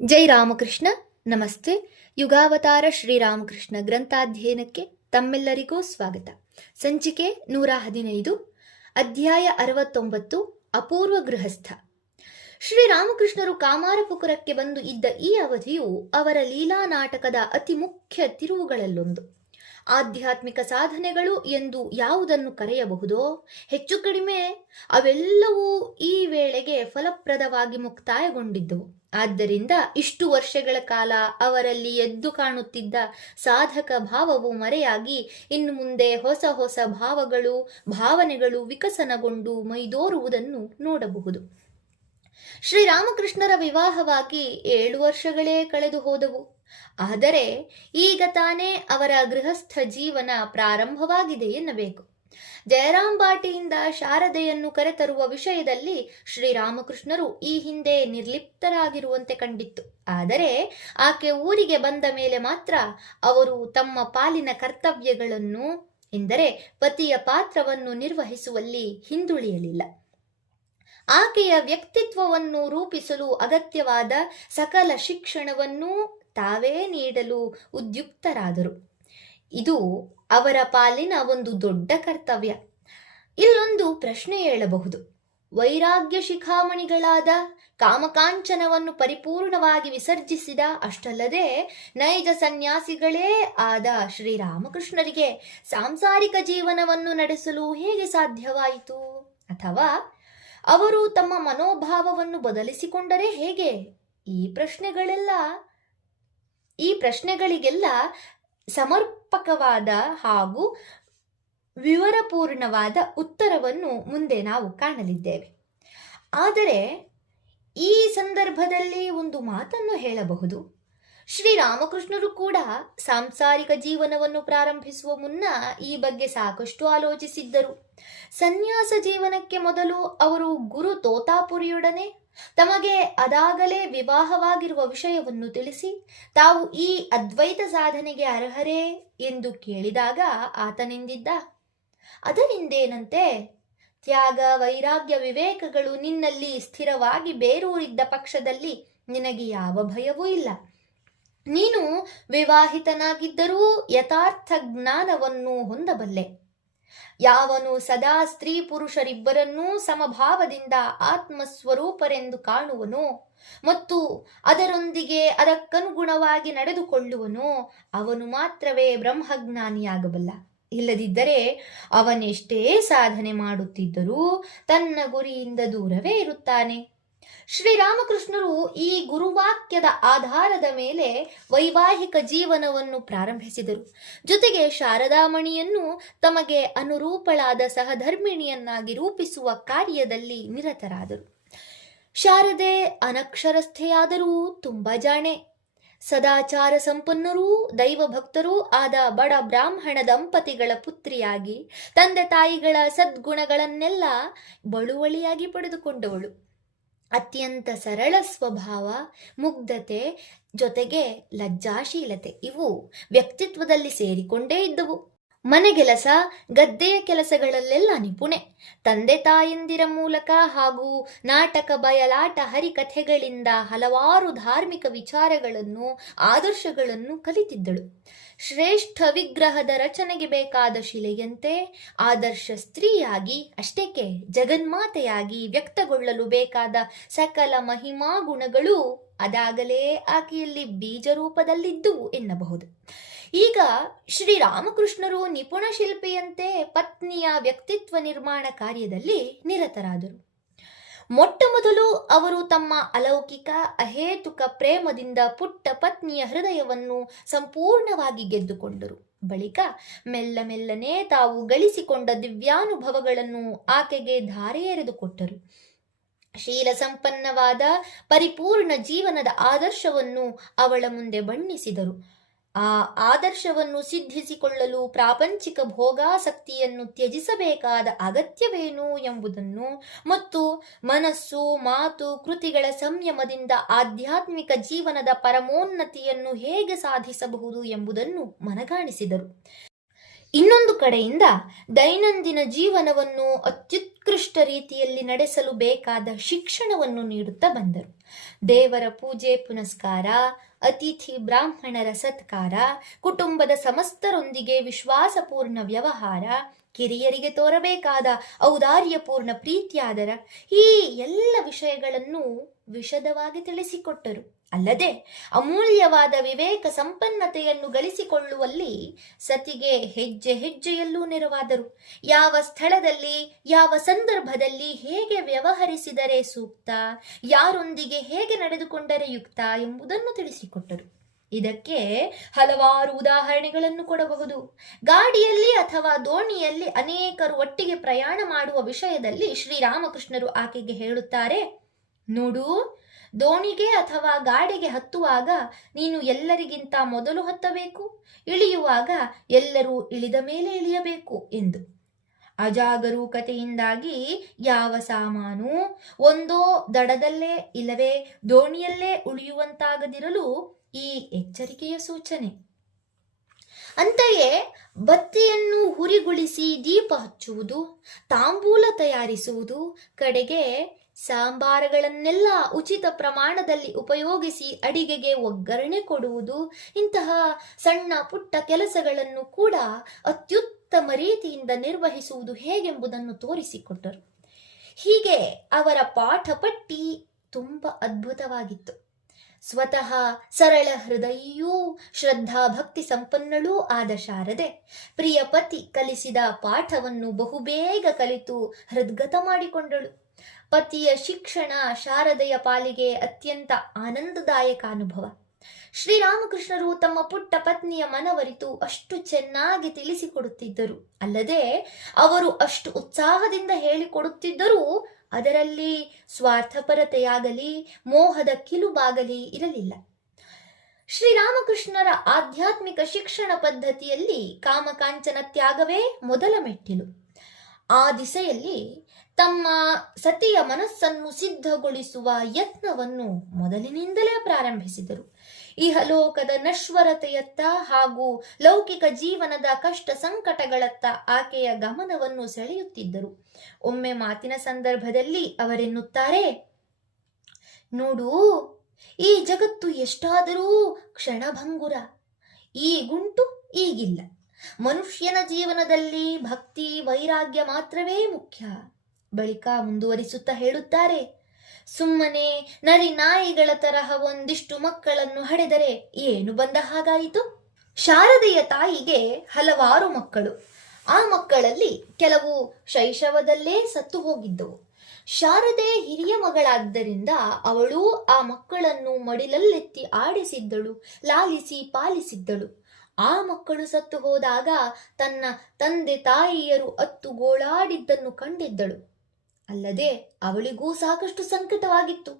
ಜೈ ರಾಮಕೃಷ್ಣ. ನಮಸ್ತೆ. ಯುಗಾವತಾರ ಶ್ರೀರಾಮಕೃಷ್ಣ ಗ್ರಂಥಾಧ್ಯಯನಕ್ಕೆ ತಮ್ಮೆಲ್ಲರಿಗೂ ಸ್ವಾಗತ. ಸಂಚಿಕೆ 115, ಅಧ್ಯಾಯ 69, ಅಪೂರ್ವ ಗೃಹಸ್ಥ. ಶ್ರೀರಾಮಕೃಷ್ಣರು ಕಾಮಾರಪುಕುರಕ್ಕೆ ಬಂದು ಇದ್ದ ಈ ಅವಧಿಯು ಅವರ ಲೀಲಾ ನಾಟಕದ ಅತಿ ಮುಖ್ಯ ತಿರುವುಗಳಲ್ಲೊಂದು. ಆಧ್ಯಾತ್ಮಿಕ ಸಾಧನೆಗಳು ಎಂದು ಯಾವುದನ್ನು ಕರೆಯಬಹುದೋ ಹೆಚ್ಚು ಕಡಿಮೆ ಅವೆಲ್ಲವೂ ಈ ವೇಳೆಗೆ ಫಲಪ್ರದವಾಗಿ ಮುಕ್ತಾಯಗೊಂಡಿದ್ದವು. ಆದ್ದರಿಂದ ಇಷ್ಟು ವರ್ಷಗಳ ಕಾಲ ಅವರಲ್ಲಿ ಎದ್ದು ಕಾಣುತ್ತಿದ್ದ ಸಾಧಕ ಭಾವವು ಮರೆಯಾಗಿ ಇನ್ನು ಮುಂದೆ ಹೊಸ ಹೊಸ ಭಾವಗಳು ಭಾವನೆಗಳು ವಿಕಸನಗೊಂಡು ಮೈದೋರುವುದನ್ನು ನೋಡಬಹುದು. ಶ್ರೀರಾಮಕೃಷ್ಣರ ವಿವಾಹವಾಗಿ 7 ವರ್ಷಗಳೇ ಕಳೆದು ಹೋದವು. ಆದರೆ ಈಗ ತಾನೇ ಅವರ ಗೃಹಸ್ಥ ಜೀವನ ಪ್ರಾರಂಭವಾಗಿದೆ ಎನ್ನಬೇಕು. ಜಯರಾಂಬಾಟಿಯಿಂದ ಶಾರದೆಯನ್ನು ಕರೆತರುವ ವಿಷಯದಲ್ಲಿ ಶ್ರೀರಾಮಕೃಷ್ಣರು ಈ ಹಿಂದೆ ನಿರ್ಲಿಪ್ತರಾಗಿರುವಂತೆ ಕಂಡಿತ್ತು. ಆದರೆ ಆಕೆ ಊರಿಗೆ ಬಂದ ಮೇಲೆ ಮಾತ್ರ ಅವರು ತಮ್ಮ ಪಾಲಿನ ಕರ್ತವ್ಯಗಳನ್ನು ಎಂದರೆ ಪತಿಯ ಪಾತ್ರವನ್ನು ನಿರ್ವಹಿಸುವಲ್ಲಿ ಹಿಂದುಳಿಯಲಿಲ್ಲ. ಆಕೆಯ ವ್ಯಕ್ತಿತ್ವವನ್ನು ರೂಪಿಸಲು ಅಗತ್ಯವಾದ ಸಕಲ ಶಿಕ್ಷಣವನ್ನು ತಾವೇ ನೀಡಲು ಉದ್ಯುಕ್ತರಾದರು. ಇದು ಅವರ ಪಾಲಿನ ಒಂದು ದೊಡ್ಡ ಕರ್ತವ್ಯ. ಇಲ್ಲೊಂದು ಪ್ರಶ್ನೆ ಏಳಬಹುದು. ವೈರಾಗ್ಯ ಶಿಖಾಮಣಿಗಳಾದ ಕಾಮಕಾಂಚನವನ್ನು ಪರಿಪೂರ್ಣವಾಗಿ ವಿಸರ್ಜಿಸಿದ, ಅಷ್ಟಲ್ಲದೆ ನೈಜ ಸನ್ಯಾಸಿಗಳೇ ಆದ ಶ್ರೀರಾಮಕೃಷ್ಣರಿಗೆ ಸಾಂಸಾರಿಕ ಜೀವನವನ್ನು ನಡೆಸಲು ಹೇಗೆ ಸಾಧ್ಯವಾಯಿತು? ಅಥವಾ ಅವರು ತಮ್ಮ ಮನೋಭಾವವನ್ನು ಬದಲಿಸಿಕೊಂಡರೆ ಹೇಗೆ? ಈ ಪ್ರಶ್ನೆಗಳಿಗೆಲ್ಲ ಸಮರ್ಪಕವಾದ ಹಾಗೂ ವಿವರಪೂರ್ಣವಾದ ಉತ್ತರವನ್ನು ಮುಂದೆ ನಾವು ಕಾಣಲಿದ್ದೇವೆ. ಆದರೆ ಈ ಸಂದರ್ಭದಲ್ಲಿ ಒಂದು ಮಾತನ್ನು ಹೇಳಬಹುದು. ಶ್ರೀರಾಮಕೃಷ್ಣರು ಕೂಡ ಸಾಂಸಾರಿಕ ಜೀವನವನ್ನು ಪ್ರಾರಂಭಿಸುವ ಮುನ್ನ ಈ ಬಗ್ಗೆ ಸಾಕಷ್ಟು ಆಲೋಚಿಸಿದ್ದರು. ಸನ್ಯಾಸ ಜೀವನಕ್ಕೆ ಮೊದಲು ಅವರು ಗುರು ತೋತಾಪುರಿಯೊಡನೆ ತಮಗೆ ಅದಾಗಲೇ ವಿವಾಹವಾಗಿರುವ ವಿಷಯವನ್ನು ತಿಳಿಸಿ ತಾವು ಈ ಅದ್ವೈತ ಸಾಧನೆಗೆ ಅರ್ಹರೇ ಎಂದು ಕೇಳಿದಾಗ ಆತನೆಂದಿದ್ದ, ಅದರಿಂದೇನಂತೆ? ತ್ಯಾಗ ವೈರಾಗ್ಯ ವಿವೇಕಗಳು ನಿನ್ನಲ್ಲಿ ಸ್ಥಿರವಾಗಿ ಬೇರೂರಿದ್ದ ಪಕ್ಷದಲ್ಲಿ ನಿನಗೆ ಯಾವ ಭಯವೂ ಇಲ್ಲ. ನೀನು ವಿವಾಹಿತನಾಗಿದ್ದರೂ ಯಥಾರ್ಥ ಜ್ಞಾನವನ್ನು ಹೊಂದಬಲ್ಲೆ. ಯಾವನು ಸದಾ ಸ್ತ್ರೀ ಪುರುಷರಿಬ್ಬರನ್ನೂ ಸಮಭಾವದಿಂದ ಆತ್ಮಸ್ವರೂಪರೆಂದು ಕಾಣುವನೋ ಮತ್ತು ಅದರೊಂದಿಗೆ ಅದಕ್ಕನುಗುಣವಾಗಿ ನಡೆದುಕೊಳ್ಳುವನೋ ಅವನು ಮಾತ್ರವೇ ಬ್ರಹ್ಮಜ್ಞಾನಿಯಾಗಬಲ್ಲ. ಇಲ್ಲದಿದ್ದರೆ ಅವನೆಷ್ಟೇ ಸಾಧನೆ ಮಾಡುತ್ತಿದ್ದರೂ ತನ್ನ ಗುರಿಯಿಂದ ದೂರವೇ ಇರುತ್ತಾನೆ. ಶ್ರೀರಾಮಕೃಷ್ಣರು ಈ ಗುರುವಾಕ್ಯದ ಆಧಾರದ ಮೇಲೆ ವೈವಾಹಿಕ ಜೀವನವನ್ನು ಪ್ರಾರಂಭಿಸಿದರು. ಜೊತೆಗೆ ಶಾರದಾಮಣಿಯನ್ನು ತಮಗೆ ಅನುರೂಪಳಾದ ಸಹಧರ್ಮಿಣಿಯನ್ನಾಗಿ ರೂಪಿಸುವ ಕಾರ್ಯದಲ್ಲಿ ನಿರತರಾದರು. ಶಾರದೆ ಅನಕ್ಷರಸ್ಥೆಯಾದರೂ ತುಂಬಾ ಜಾಣೆ. ಸದಾಚಾರ ಸಂಪನ್ನರೂ ದೈವಭಕ್ತರೂ ಆದ ಬಡ ಬ್ರಾಹ್ಮಣ ದಂಪತಿಗಳ ಪುತ್ರಿಯಾಗಿ ತಂದೆ ತಾಯಿಗಳ ಸದ್ಗುಣಗಳನ್ನೆಲ್ಲ ಬಳುವಳಿಯಾಗಿ ಪಡೆದುಕೊಂಡವಳು. ಅತ್ಯಂತ ಸರಳ ಸ್ವಭಾವ, ಮುಗ್ಧತೆ, ಜೊತೆಗೆ ಲಜ್ಜಾಶೀಲತೆ ಇವು ವ್ಯಕ್ತಿತ್ವದಲ್ಲಿ ಸೇರಿಕೊಂಡೇ ಇದ್ದವು. ಮನೆಗೆಲಸ, ಗದ್ದೆಯ ಕೆಲಸಗಳಲ್ಲೆಲ್ಲ ನಿಪುಣೆ. ತಂದೆ ತಾಯಂದಿರ ಮೂಲಕ ಹಾಗೂ ನಾಟಕ, ಬಯಲಾಟ, ಹರಿಕಥೆಗಳಿಂದ ಹಲವಾರು ಧಾರ್ಮಿಕ ವಿಚಾರಗಳನ್ನು ಆದರ್ಶಗಳನ್ನು ಕಲಿತಿದ್ದಳು. ಶ್ರೇಷ್ಠ ವಿಗ್ರಹದ ರಚನೆಗೆ ಬೇಕಾದ ಶಿಲೆಯಂತೆ ಆದರ್ಶ ಸ್ತ್ರೀಯಾಗಿ, ಅಷ್ಟೇಕೆ ಜಗನ್ಮಾತೆಯಾಗಿ ವ್ಯಕ್ತಗೊಳ್ಳಲು ಬೇಕಾದ ಸಕಲ ಮಹಿಮಾ ಗುಣಗಳು ಅದಾಗಲೇ ಆಕೆಯಲ್ಲಿ ಬೀಜ ರೂಪದಲ್ಲಿದ್ದುವು ಎನ್ನಬಹುದು. ಈಗ ಶ್ರೀರಾಮಕೃಷ್ಣರು ನಿಪುಣ ಶಿಲ್ಪಿಯಂತೆ ಪತ್ನಿಯ ವ್ಯಕ್ತಿತ್ವ ನಿರ್ಮಾಣ ಕಾರ್ಯದಲ್ಲಿ ನಿರತರಾದರು. ಮೊಟ್ಟ ಮೊದಲು ಅವರು ತಮ್ಮ ಅಲೌಕಿಕ ಅಹೇತುಕ ಪ್ರೇಮದಿಂದ ಪುಟ್ಟ ಪತ್ನಿಯ ಹೃದಯವನ್ನು ಸಂಪೂರ್ಣವಾಗಿ ಗೆದ್ದುಕೊಂಡರು. ಬಳಿಕ ಮೆಲ್ಲನೆ ತಾವು ಗಳಿಸಿಕೊಂಡ ದಿವ್ಯಾನುಭವಗಳನ್ನು ಆಕೆಗೆ ಧಾರೆ ಎರೆದುಕೊಟ್ಟರು. ಶೀಲ ಸಂಪನ್ನವಾದ ಪರಿಪೂರ್ಣ ಜೀವನದ ಆದರ್ಶವನ್ನು ಅವಳ ಮುಂದೆ ಬಣ್ಣಿಸಿದರು. ಆ ಆದರ್ಶವನ್ನು ಸಿದ್ಧಿಸಿಕೊಳ್ಳಲು ಪ್ರಾಪಂಚಿಕ ಭೋಗಾಸಕ್ತಿಯನ್ನು ತ್ಯಜಿಸಬೇಕಾದ ಅಗತ್ಯವೇನು ಎಂಬುದನ್ನು ಮತ್ತು ಮನಸ್ಸು, ಮಾತು, ಕೃತಿಗಳ ಸಂಯಮದಿಂದ ಆಧ್ಯಾತ್ಮಿಕ ಜೀವನದ ಪರಮೋನ್ನತಿಯನ್ನು ಹೇಗೆ ಸಾಧಿಸಬಹುದು ಎಂಬುದನ್ನು ಮನಗಾಣಿಸಿದರು. ಇನ್ನೊಂದು ಕಡೆಯಿಂದ ದೈನಂದಿನ ಜೀವನವನ್ನು ಅತ್ಯುತ್ಕೃಷ್ಟ ರೀತಿಯಲ್ಲಿ ನಡೆಸಲು ಬೇಕಾದ ಶಿಕ್ಷಣವನ್ನು ನೀಡುತ್ತಾ ಬಂದರು. ದೇವರ ಪೂಜೆ ಪುನಸ್ಕಾರ, ಅತಿಥಿ ಬ್ರಾಹ್ಮಣರ ಸತ್ಕಾರ, ಕುಟುಂಬದ ಸಮಸ್ತರೊಂದಿಗೆ ವಿಶ್ವಾಸಪೂರ್ಣ ವ್ಯವಹಾರ, ಕಿರಿಯರಿಗೆ ತೋರಬೇಕಾದ ಔದಾರ್ಯಪೂರ್ಣ ಪ್ರೀತ್ಯಾದರ, ಈ ಎಲ್ಲ ವಿಷಯಗಳನ್ನು ವಿಶದವಾಗಿ ತಿಳಿಸಿಕೊಟ್ಟರು. ಅಲ್ಲದೆ ಅಮೂಲ್ಯವಾದ ವಿವೇಕ ಸಂಪನ್ನತೆಯನ್ನು ಗಳಿಸಿಕೊಳ್ಳುವಲ್ಲಿ ಸತಿಗೆ ಹೆಜ್ಜೆ ಹೆಜ್ಜೆಯಲ್ಲೂ ನೆರವಾದರು. ಯಾವ ಸ್ಥಳದಲ್ಲಿ, ಯಾವ ಸಂದರ್ಭದಲ್ಲಿ ಹೇಗೆ ವ್ಯವಹರಿಸಿದರೆ ಸೂಕ್ತ, ಯಾರೊಂದಿಗೆ ಹೇಗೆ ನಡೆದುಕೊಂಡರೆ ಯುಕ್ತ ಎಂಬುದನ್ನು ತಿಳಿಸಿಕೊಟ್ಟರು. ಇದಕ್ಕೆ ಹಲವಾರು ಉದಾಹರಣೆಗಳನ್ನು ಕೊಡಬಹುದು. ಗಾಡಿಯಲ್ಲಿ ಅಥವಾ ದೋಣಿಯಲ್ಲಿ ಅನೇಕರು ಒಟ್ಟಿಗೆ ಪ್ರಯಾಣ ಮಾಡುವ ವಿಷಯದಲ್ಲಿ ಶ್ರೀರಾಮಕೃಷ್ಣರು ಆಕೆಗೆ ಹೇಳುತ್ತಾರೆ, ನೋಡು, ದೋಣಿಗೆ ಅಥವಾ ಗಾಡಿಗೆ ಹತ್ತುವಾಗ ನೀನು ಎಲ್ಲರಿಗಿಂತ ಮೊದಲು ಹತ್ತಬೇಕು, ಇಳಿಯುವಾಗ ಎಲ್ಲರೂ ಇಳಿದ ಮೇಲೆ ಇಳಿಯಬೇಕು ಎಂದು. ಅಜಾಗರೂಕತೆಯಿಂದಾಗಿ ಯಾವ ಸಾಮಾನು ಒಂದೋ ದಡದಲ್ಲೇ ಇಲ್ಲವೇ ದೋಣಿಯಲ್ಲೇ ಉಳಿಯುವಂತಾಗದಿರಲು ಈ ಎಚ್ಚರಿಕೆಯ ಸೂಚನೆ. ಅಂತೆಯೇ ಬತ್ತಿಯನ್ನು ಹುರಿಗುಳಿಸಿ ದೀಪ ಹಚ್ಚುವುದು, ತಾಂಬೂಲ ತಯಾರಿಸುವುದು, ಕಡೆಗೆ ಸಾಂಬಾರಗಳನ್ನೆಲ್ಲ ಉಚಿತ ಪ್ರಮಾಣದಲ್ಲಿ ಉಪಯೋಗಿಸಿ ಅಡಿಗೆಗೆ ಒಗ್ಗರಣೆ ಕೊಡುವುದು, ಇಂತಹ ಸಣ್ಣ ಪುಟ್ಟ ಕೆಲಸಗಳನ್ನು ಕೂಡ ಅತ್ಯುತ್ತಮ ರೀತಿಯಿಂದ ನಿರ್ವಹಿಸುವುದು ಹೇಗೆಂಬುದನ್ನು ತೋರಿಸಿಕೊಟ್ಟರು. ಹೀಗೆ ಅವರ ಪಾಠ ಪಟ್ಟಿ ತುಂಬ ಅದ್ಭುತವಾಗಿತ್ತು. ಸ್ವತಃ ಸರಳ ಹೃದಯಿಯೂ ಶ್ರದ್ಧಾ ಭಕ್ತಿ ಸಂಪನ್ನಳೂ ಆದ ಶಾರದೆ ಪ್ರಿಯ ಪತಿ ಕಲಿಸಿದ ಪಾಠವನ್ನು ಬಹುಬೇಗ ಕಲಿತು ಹೃದ್ಗತ ಮಾಡಿಕೊಂಡಳು. ಪತಿಯ ಶಿಕ್ಷಣ ಶಾರದೆಯ ಪಾಲಿಗೆ ಅತ್ಯಂತ ಆನಂದದಾಯಕ ಅನುಭವ. ಶ್ರೀರಾಮಕೃಷ್ಣರು ತಮ್ಮ ಪುಟ್ಟ ಪತ್ನಿಯ ಮನವರಿತು ಅಷ್ಟು ಚೆನ್ನಾಗಿ ತಿಳಿಸಿಕೊಡುತ್ತಿದ್ದರು. ಅಲ್ಲದೆ ಅವರು ಅಷ್ಟು ಉತ್ಸಾಹದಿಂದ ಹೇಳಿಕೊಡುತ್ತಿದ್ದರೂ ಅದರಲ್ಲಿ ಸ್ವಾರ್ಥಪರತೆಯಾಗಲಿ ಮೋಹದ ಕಿಲುಬಾಗಲಿ ಇರಲಿಲ್ಲ. ಶ್ರೀರಾಮಕೃಷ್ಣರ ಆಧ್ಯಾತ್ಮಿಕ ಶಿಕ್ಷಣ ಪದ್ಧತಿಯಲ್ಲಿ ಕಾಮಕಾಂಚನ ತ್ಯಾಗವೇ ಮೊದಲ ಮೆಟ್ಟಿಲು. ಆ ದಿಸೆಯಲ್ಲಿ ತಮ್ಮ ಸತಿಯ ಮನಸ್ಸನ್ನು ಸಿದ್ಧಗೊಳಿಸುವ ಯತ್ನವನ್ನು ಮೊದಲಿನಿಂದಲೇ ಪ್ರಾರಂಭಿಸಿದರು. ಇಹಲೋಕದ ನಶ್ವರತೆಯತ್ತ ಹಾಗೂ ಲೌಕಿಕ ಜೀವನದ ಕಷ್ಟ ಸಂಕಟಗಳತ್ತ ಆಕೆಯ ಗಮನವನ್ನು ಸೆಳೆಯುತ್ತಿದ್ದರು. ಒಮ್ಮೆ ಮಾತಿನ ಸಂದರ್ಭದಲ್ಲಿ ಅವರೆನ್ನುತ್ತಾರೆ, ನೋಡು, ಈ ಜಗತ್ತು ಎಷ್ಟಾದರೂ ಕ್ಷಣಭಂಗುರ, ಈಗುಂಟು ಈಗಿಲ್ಲ. ಮನುಷ್ಯನ ಜೀವನದಲ್ಲಿ ಭಕ್ತಿ ವೈರಾಗ್ಯ ಮಾತ್ರವೇ ಮುಖ್ಯ. ಬಳಿಕ ಮುಂದುವರಿಸುತ್ತಾ ಹೇಳುತ್ತಾರೆ, ಸುಮ್ಮನೆ ನರಿ ನಾಯಿಗಳ ತರಹ ಒಂದಿಷ್ಟು ಮಕ್ಕಳನ್ನು ಹಡೆದರೆ ಏನು ಬಂದ ಹಾಗಾಯಿತು? ಶಾರದೆಯ ತಾಯಿಗೆ ಹಲವಾರು ಮಕ್ಕಳು. ಆ ಮಕ್ಕಳಲ್ಲಿ ಕೆಲವು ಶೈಶವದಲ್ಲೇ ಸತ್ತು ಹೋಗಿದ್ದವು. ಶಾರದೆ ಹಿರಿಯ ಮಗಳಾದ್ದರಿಂದ ಅವಳು ಆ ಮಕ್ಕಳನ್ನು ಮಡಿಲಲ್ಲೆತ್ತಿ ಆಡಿಸಿದ್ದಳು, ಲಾಲಿಸಿ ಪಾಲಿಸಿದ್ದಳು. ಆ ಮಕ್ಕಳು ಸತ್ತು ಹೋದಾಗ ತನ್ನ ತಂದೆ ತಾಯಿಯರು ಅತ್ತು ಗೋಳಾಡಿದ್ದನ್ನು ಕಂಡಿದ್ದಳು. ಅಲ್ಲದೆ ಅವಳಿಗೂ ಸಾಕಷ್ಟು ಸಂಕಟವಾಗಿತ್ತು.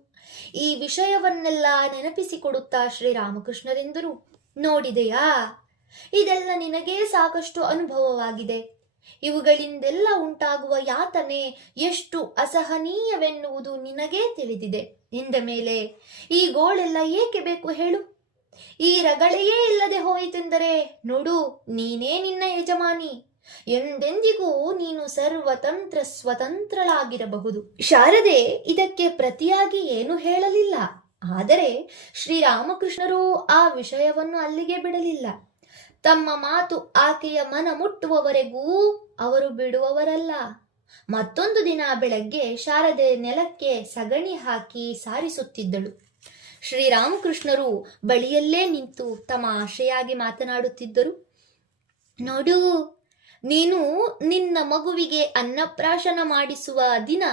ಈ ವಿಷಯವನ್ನೆಲ್ಲ ನೆನಪಿಸಿಕೊಡುತ್ತಾ ಶ್ರೀರಾಮಕೃಷ್ಣರೆಂದರು, ನೋಡಿದೆಯಾ, ಇದೆಲ್ಲ ನಿನಗೇ ಸಾಕಷ್ಟು ಅನುಭವವಾಗಿದೆ. ಇವುಗಳಿಂದೆಲ್ಲ ಉಂಟಾಗುವ ಯಾತನೆ ಎಷ್ಟು ಅಸಹನೀಯವೆನ್ನುವುದು ನಿನಗೇ ತಿಳಿದಿದೆ. ಇಂದ ಮೇಲೆ ಈ ಗೋಳೆಲ್ಲ ಏಕೆ ಬೇಕು ಹೇಳು? ಈ ರಗಳೆಯೇ ಇಲ್ಲದೆ ಹೋಯಿತೆಂದರೆ ನೋಡು, ನೀನೇ ನಿನ್ನ ಯಜಮಾನಿ. ಎಂದೆಂದಿಗೂ ನೀನು ಸರ್ವತಂತ್ರ ಸ್ವತಂತ್ರಳಾಗಿರಬಹುದು. ಶಾರದೆ ಇದಕ್ಕೆ ಪ್ರತಿಯಾಗಿ ಏನು ಹೇಳಲಿಲ್ಲ. ಆದರೆ ಶ್ರೀರಾಮಕೃಷ್ಣರು ಆ ವಿಷಯವನ್ನು ಅಲ್ಲಿಗೆ ಬಿಡಲಿಲ್ಲ. ತಮ್ಮ ಮಾತು ಆಕೆಯ ಮನ ಮುಟ್ಟುವವರೆಗೂ ಅವರು ಬಿಡುವವರಲ್ಲ. ಮತ್ತೊಂದು ದಿನ ಬೆಳಗ್ಗೆ ಶಾರದೆ ನೆಲಕ್ಕೆ ಸಗಣಿ ಹಾಕಿ ಸಾರಿಸುತ್ತಿದ್ದಳು. ಶ್ರೀರಾಮಕೃಷ್ಣರು ಬಳಿಯಲ್ಲೇ ನಿಂತು ತಮಾಷೆಯಾಗಿ ಮಾತನಾಡುತ್ತಿದ್ದರು. ನೋಡು, ನೀನು ನಿನ್ನ ಮಗುವಿಗೆ ಅನ್ನಪ್ರಾಶನ ಮಾಡಿಸುವ ದಿನ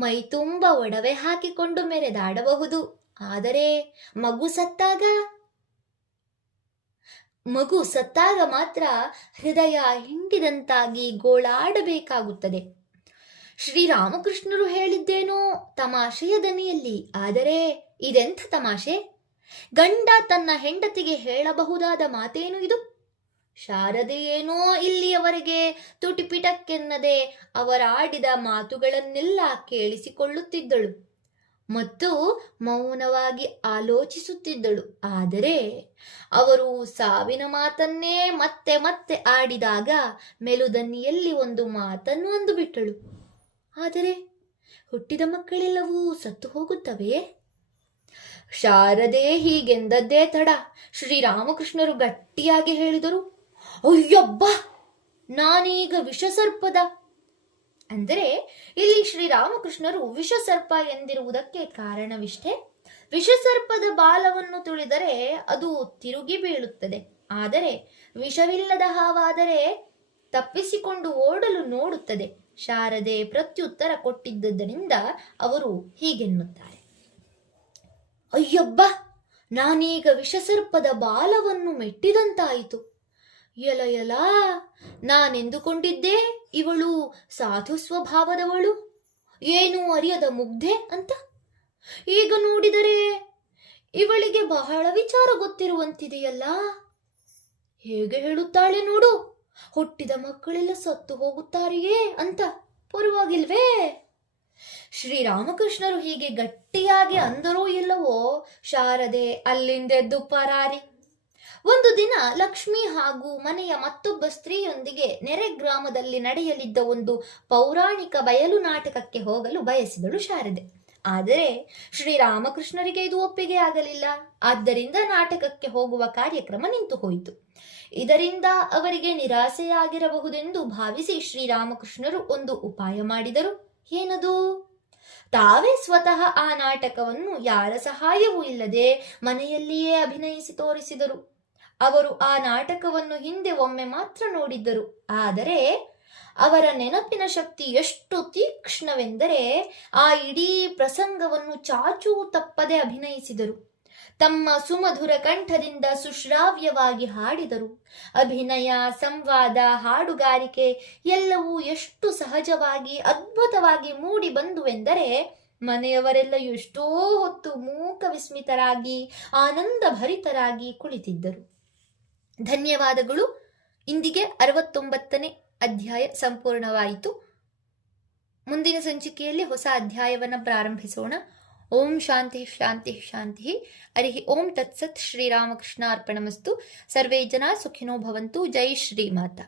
ಮೈ ತುಂಬ ಒಡವೆ ಹಾಕಿಕೊಂಡು ಮೆರೆದಾಡಬಹುದು. ಆದರೆ ಮಗು ಸತ್ತಾಗ ಮಾತ್ರ ಹೃದಯ ಹಿಂಡಿದಂತಾಗಿ ಗೋಳಾಡಬೇಕಾಗುತ್ತದೆ. ಶ್ರೀರಾಮಕೃಷ್ಣರು ಹೇಳಿದ್ದೇನೋ ತಮಾಷೆಯ ದನಿಯಲ್ಲಿ. ಆದರೆ ಇದೆಂಥ ತಮಾಷೆ? ಗಂಡ ತನ್ನ ಹೆಂಡತಿಗೆ ಹೇಳಬಹುದಾದ ಮಾತೇನು ಇದು? ಶಾರದೆಯೇನೋ ಇಲ್ಲಿಯವರೆಗೆ ತುಟಿಪಿಟಕ್ಕೆನ್ನದೆ ಅವರಾಡಿದ ಮಾತುಗಳನ್ನೆಲ್ಲ ಕೇಳಿಸಿಕೊಳ್ಳುತ್ತಿದ್ದಳು. ಮತ್ತು ಮೌನವಾಗಿ ಆಲೋಚಿಸುತ್ತಿದ್ದಳು. ಆದರೆ ಅವರು ಸಾವಿನ ಮಾತನ್ನೇ ಮತ್ತೆ ಮತ್ತೆ ಆಡಿದಾಗ ಮೆಲುದನಿಯಲ್ಲಿ ಒಂದು ಮಾತನ್ನು ಅಂದುಬಿಟ್ಟಳು. ಆದರೆ ಹುಟ್ಟಿದ ಮಕ್ಕಳೆಲ್ಲವೂ ಸತ್ತು ಹೋಗುತ್ತವೆ. ಶಾರದೆ ಹೀಗೆಂದದ್ದೇ ತಡ ಶ್ರೀರಾಮಕೃಷ್ಣರು ಗಟ್ಟಿಯಾಗಿ ಹೇಳಿದರು, ಅಯ್ಯಬ್ಬ, ನಾನೀಗ ವಿಷಸರ್ಪದ. ಅಂದರೆ ಇಲ್ಲಿ ಶ್ರೀರಾಮಕೃಷ್ಣರು ವಿಷಸರ್ಪ ಎಂದಿರುವುದಕ್ಕೆ ಕಾರಣವಿಷ್ಟೇ. ವಿಷಸರ್ಪದ ಬಾಲವನ್ನು ತುಳಿದರೆ ಅದು ತಿರುಗಿ ಬೀಳುತ್ತದೆ. ಆದರೆ ವಿಷವಿಲ್ಲದ ಹಾವಾದರೆ ತಪ್ಪಿಸಿಕೊಂಡು ಓಡಲು ನೋಡುತ್ತದೆ. ಶಾರದೆ ಪ್ರತ್ಯುತ್ತರ ಕೊಟ್ಟಿದ್ದರಿಂದ ಅವರು ಹೀಗೆನ್ನುತ್ತಾರೆ, ಅಯ್ಯಬ್ಬ, ನಾನೀಗ ವಿಷಸರ್ಪದ ಬಾಲವನ್ನು ಮೆಟ್ಟಿದಂತಾಯಿತು. ಎಲ ಎಲ, ನಾನೆಂದುಕೊಂಡಿದ್ದೆ ಇವಳು ಸಾಧು ಸ್ವಭಾವದವಳು, ಏನೂ ಅರಿಯದ ಮುಗ್ಧೆ ಅಂತ. ಈಗ ನೋಡಿದರೆ ಇವಳಿಗೆ ಬಹಳ ವಿಚಾರ ಗೊತ್ತಿರುವಂತಿದೆಯಲ್ಲ. ಹೇಗೆ ಹೇಳುತ್ತಾಳೆ ನೋಡು, ಹುಟ್ಟಿದ ಮಕ್ಕಳೆಲ್ಲ ಸತ್ತು ಹೋಗುತ್ತಾರೆಯೇ ಅಂತ. ಪರವಾಗಿಲ್ವೇ? ಶ್ರೀರಾಮಕೃಷ್ಣರು ಹೀಗೆ ಗಟ್ಟಿಯಾಗಿ ಅಂದರೋ ಇಲ್ಲವೋ, ಶಾರದೆ ಅಲ್ಲಿಂದೆದ್ದು ಪರಾರಿ. ಒಂದು ದಿನ ಲಕ್ಷ್ಮಿ ಹಾಗೂ ಮನೆಯ ಮತ್ತೊಬ್ಬ ಸ್ತ್ರೀಯೊಂದಿಗೆ ನೆರೆ ಗ್ರಾಮದಲ್ಲಿ ನಡೆಯಲಿದ್ದ ಒಂದು ಪೌರಾಣಿಕ ಬಯಲು ನಾಟಕಕ್ಕೆ ಹೋಗಲು ಬಯಸಿದಳು ಶಾರದೆ. ಆದರೆ ಶ್ರೀರಾಮಕೃಷ್ಣರಿಗೆ ಇದು ಒಪ್ಪಿಗೆ ಆಗಲಿಲ್ಲ. ಆದ್ದರಿಂದ ನಾಟಕಕ್ಕೆ ಹೋಗುವ ಕಾರ್ಯಕ್ರಮ ನಿಂತು ಹೋಯಿತು. ಇದರಿಂದ ಅವರಿಗೆ ನಿರಾಸೆಯಾಗಿರಬಹುದೆಂದು ಭಾವಿಸಿ ಶ್ರೀರಾಮಕೃಷ್ಣರು ಒಂದು ಉಪಾಯ ಮಾಡಿದರು. ಏನದು? ತಾವೇ ಸ್ವತಃ ಆ ನಾಟಕವನ್ನು ಯಾರ ಸಹಾಯವೂ ಇಲ್ಲದೆ ಮನೆಯಲ್ಲಿಯೇ ಅಭಿನಯಿಸಿ ತೋರಿಸಿದರು. ಅವರು ಆ ನಾಟಕವನ್ನು ಹಿಂದೆ ಒಮ್ಮೆ ಮಾತ್ರ ನೋಡಿದ್ದರು. ಆದರೆ ಅವರ ನೆನಪಿನ ಶಕ್ತಿ ಎಷ್ಟು ತೀಕ್ಷ್ಣವೆಂದರೆ ಆ ಇಡೀ ಪ್ರಸಂಗವನ್ನು ಚಾಚೂ ತಪ್ಪದೆ ಅಭಿನಯಿಸಿದರು. ತಮ್ಮ ಸುಮಧುರ ಕಂಠದಿಂದ ಸುಶ್ರಾವ್ಯವಾಗಿ ಹಾಡಿದರು. ಅಭಿನಯ, ಸಂವಾದ, ಹಾಡುಗಾರಿಕೆ ಎಲ್ಲವೂ ಎಷ್ಟು ಸಹಜವಾಗಿ ಅದ್ಭುತವಾಗಿ ಮೂಡಿ ಬಂದುವೆಂದರೆ ಮನೆಯವರೆಲ್ಲ ಎಷ್ಟೋ ಹೊತ್ತು ಮೂಕ ವಿಸ್ಮಿತರಾಗಿ ಆನಂದ ಭರಿತರಾಗಿ ಕುಳಿತಿದ್ದರು. ಧನ್ಯವಾದಗಳು. ಇಂದಿಗೆ 69ನೇ ಅಧ್ಯಾಯ ಸಂಪೂರ್ಣವಾಯಿತು. ಮುಂದಿನ ಸಂಚಿಕೆಯಲ್ಲಿ ಹೊಸ ಅಧ್ಯಾಯವನ್ನು ಪ್ರಾರಂಭಿಸೋಣ. ಓಂ ಶಾಂತಿ ಶಾಂತಿ ಶಾಂತಿ. ಹರಿ ಓಂ ತತ್ಸತ್. ಶ್ರೀರಾಮಕೃಷ್ಣ ಅರ್ಪಣಮಸ್ತು. ಸರ್ವೇ ಜನ ಸುಖಿನೋ ಭವಂತು. ಜೈ ಶ್ರೀಮಾತಾ.